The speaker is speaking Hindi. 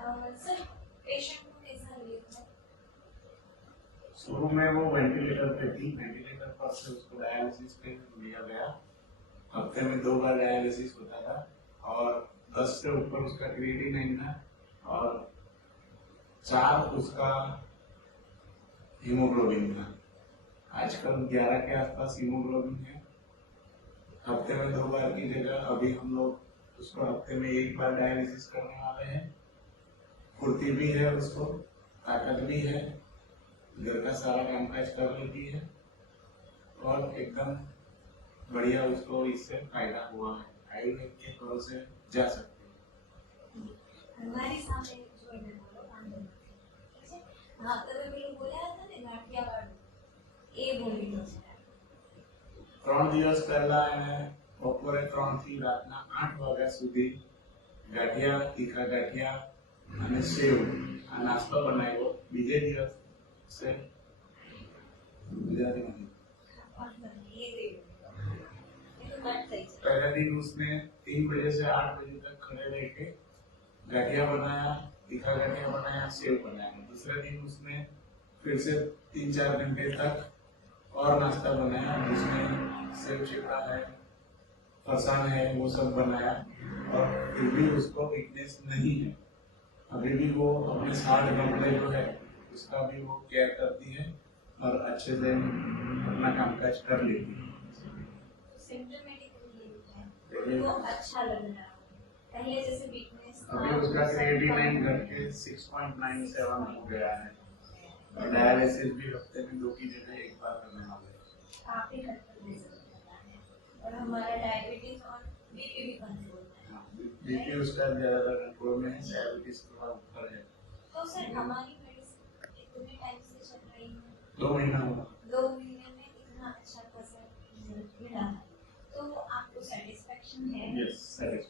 सर पेशेंट को कैसा लगा? शुरू में वो वेंटिलेटर पे थी, वेंटिलेटर पर से उसको डायलिसिस पे लिया गया। हफ्ते में 2 बार डायलिसिस होता था और 10 से ऊपर उसका क्रिएटिनिन था और 4 उसका हीमोग्लोबिन था। आजकल 11 के आसपास हीमोग्लोबिन है। हफ्ते में 2 बार की जगह अभी हम लोग उसको हफ्ते में 1 बार डायलिसिस करने वाले हैं। फुर्ती भी है, उसको ताकत भी है, घर का सारा कामकाज कर लेती है और एकदम बढ़िया उसको इससे फायदा हुआ है। आयुर्वेद के तौर से जा सकते हैं। हमारे सामने जो है बोलो हाँ तो मैंने बोला था ने गांठिया वाળું એ બોલી દો 3 દિવસ પહેલા એને બપોરે 3 થી રાતના 8 વાગ્યા સુધી ગાંઠિયા, તીખા ગાંઠિયા અને સેવ આ નાસ્તો બનાવ્યો। બીજે દિવસે पहले दिन उसने 3 बजे से 8 बजे तक खड़े रह के गाठिया बनाया, तीखा गाठिया बनाया, सेव बनाया। दूसरे दिन उसने फिर से 3-4 घंटे तक और नाश्ता बनाया जिसमें सेव चिपड़ा है, फरसान है, वो सब बनाया और फिर भी उसको वीकनेस नहीं है। अभी भी वो अपने 60 घंटे जो है उसका भी वो केयर करती है और अच्छे से अपना कामकाज कर लेती है। वो अच्छा लग रहा है पहले जैसे वीकनेस अभी उसका क्रिएटिनिन घट के 6.97 हो गया है और डायलिसिस भी हफ्ते में 2 की जगह 1 बार करने वाले हैं। काफी हद तक दे सकते हैं और हमारा डायबिटीज और बीपी भी कंट्रोल है। बीपी उसका ज्यादा कंट्रोल में है, डायबिटीज थोड़ा ऊपर है। तो सर हमारी मेडिसिन कितने टाइम से चल रही है? 2 महीना हुआ। 2 महीने में इतना अच्छा रिजल्ट मिला है तो आपको सेटिस्फेक्शन है? Yes, satisfaction.